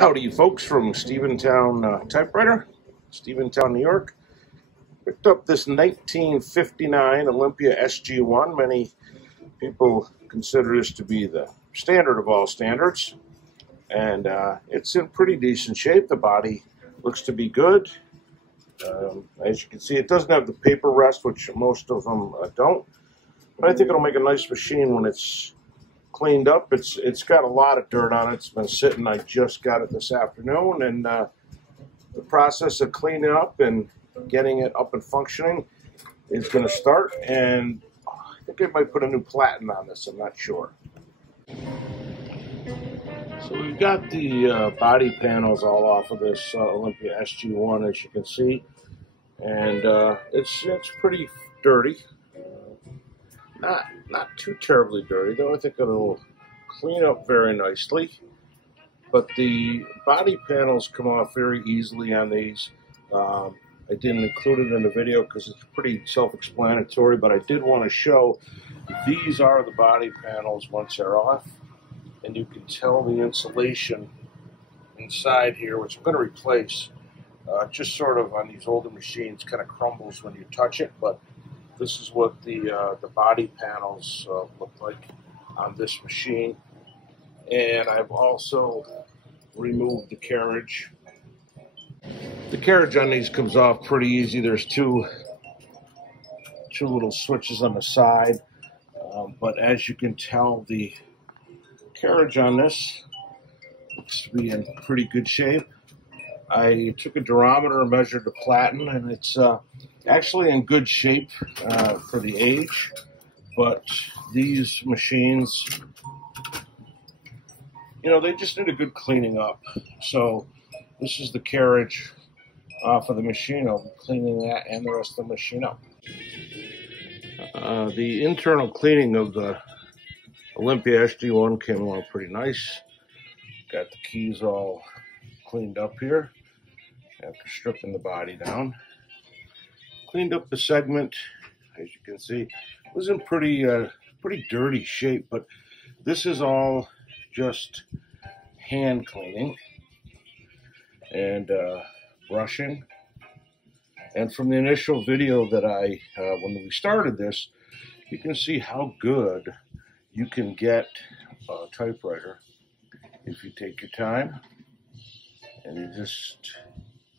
Howdy, you folks from Steventown Typewriter, Steventown, New York. Picked up this 1959 Olympia SG1. Many people consider this to be the standard of all standards. And it's in pretty decent shape. The body looks to be good. As you can see, it doesn't have the paper rest, which most of them don't. But I think it'll make a nice machine when it's cleaned up. It's got a lot of dirt on it. It's been sitting. I just got it this afternoon, and the process of cleaning up and getting it up and functioning is going to start. And I think I might put a new platen on this. I'm not sure. So we've got the body panels all off of this Olympia SG1, as you can see, and it's pretty dirty. Not too terribly dirty, though. I think it'll clean up very nicely. But the body panels come off very easily on these. I didn't include it in the video because it's pretty self-explanatory, but I did want to show these are the body panels once they're off. And you can tell the insulation inside here, which I'm going to replace, just sort of on these older machines, kind of crumbles when you touch it, but this is what the body panels look like on this machine. And I've also removed the carriage. The carriage on these comes off pretty easy. There's two little switches on the side, but as you can tell, the carriage on this looks to be in pretty good shape. I took a durometer and measured the platen, and it's actually in good shape for the age, but these machines, you know, they just need a good cleaning up. So this is the carriage off of the machine. I'll be cleaning that and the rest of the machine up. The internal cleaning of the Olympia SG1 came along pretty nice. Got the keys all cleaned up here after stripping the body down. Cleaned up the segment, as you can see. It was in pretty dirty shape, but this is all just hand cleaning and brushing. And from the initial video that when we started this, you can see how good you can get a typewriter if you take your time and you just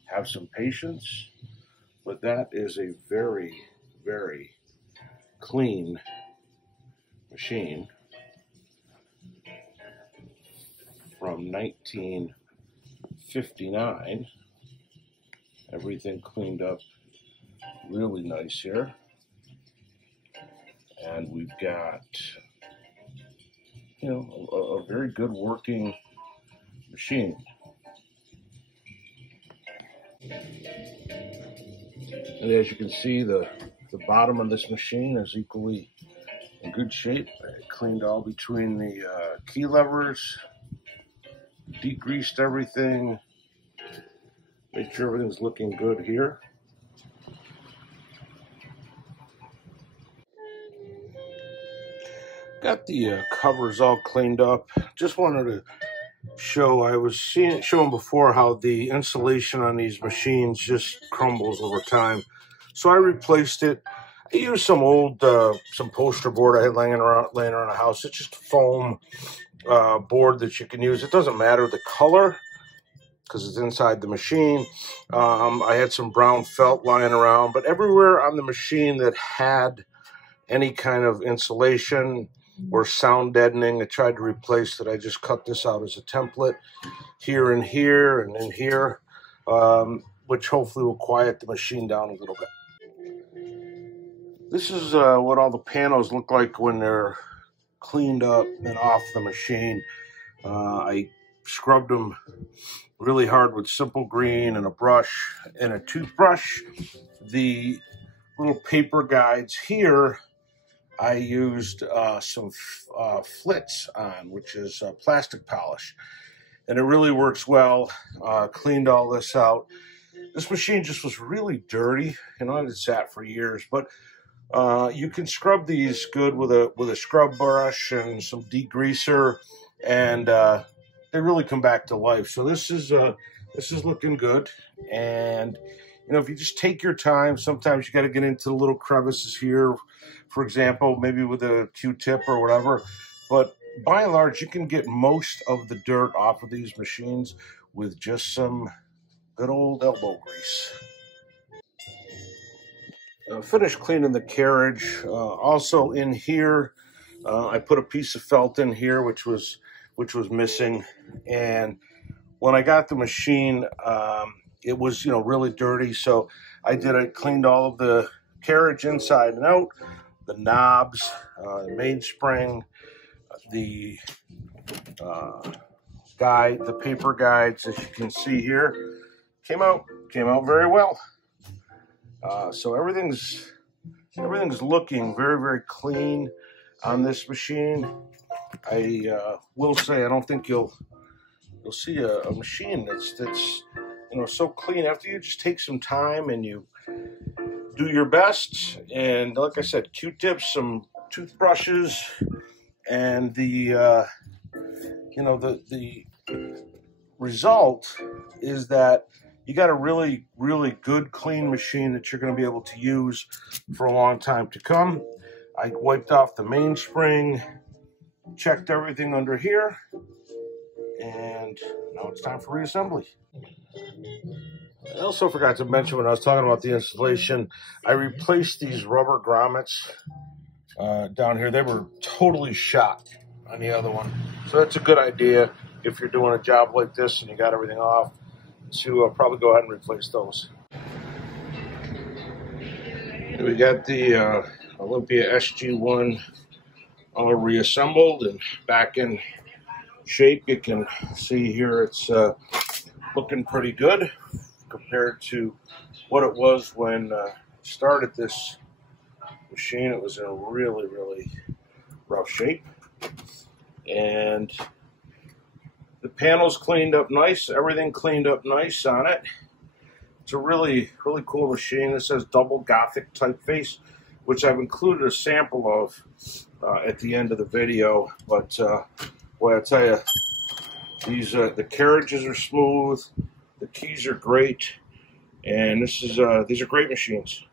have some patience. But that is a very, very clean machine from 1959. Everything cleaned up really nice here. And we've got, you know, a very good working machine. And as you can see, the bottom of this machine is equally in good shape. I cleaned all between the key levers, degreased everything, made sure everything's looking good here. Got the covers all cleaned up. Just wanted to show, I was showing before how the insulation on these machines just crumbles over time. So I replaced it. I used some old, some poster board I had laying around the house. It's just foam board that you can use. It doesn't matter the color because it's inside the machine. I had some brown felt lying around, but everywhere on the machine that had any kind of insulation or sound deadening, I tried to replace it. I just cut this out as a template here and here and in here, which hopefully will quiet the machine down a little bit. This is what all the panels look like when they're cleaned up and off the machine. I scrubbed them really hard with simple green and a brush and a toothbrush. The little paper guides here, I used some flits on, which is plastic polish, and it really works well. Cleaned all this out. This machine just was really dirty, and it had sat for years, but you can scrub these good with a scrub brush and some degreaser, and really come back to life. So this is looking good. And you know, if you just take your time, sometimes you got to get into the little crevices here, for example, maybe with a Q-tip or whatever. But by and large, you can get most of the dirt off of these machines with just some good old elbow grease. Finished cleaning the carriage. Also in here, I put a piece of felt in here, which was missing. And when I got the machine, it was, you know, really dirty. So I cleaned all of the carriage inside and out, the knobs, the mainspring, the guide, the paper guides, as you can see here, came out very well. So everything's looking very, very clean on this machine. I will say I don't think you'll see a machine that's you know, so clean after you just take some time and you do your best. And like I said, Q-tips, some toothbrushes, and the you know, the result is that you got a really, really good, clean machine that you're going to be able to use for a long time to come. I wiped off the mainspring, checked everything under here, and now it's time for reassembly. I also forgot to mention when I was talking about the installation, I replaced these rubber grommets down here. They were totally shot on the other one. So that's a good idea if you're doing a job like this and you got everything off, to probably go ahead and replace those. We got the Olympia SG1 all reassembled and back in shape. You can see here it's looking pretty good compared to what it was when I started this machine. It was in a really, really rough shape. And the panel's cleaned up nice, everything cleaned up nice on it. It's a really, really cool machine. This has double Gothic typeface, which I've included a sample of at the end of the video. But boy, I tell you, these the carriages are smooth, the keys are great, and these are great machines.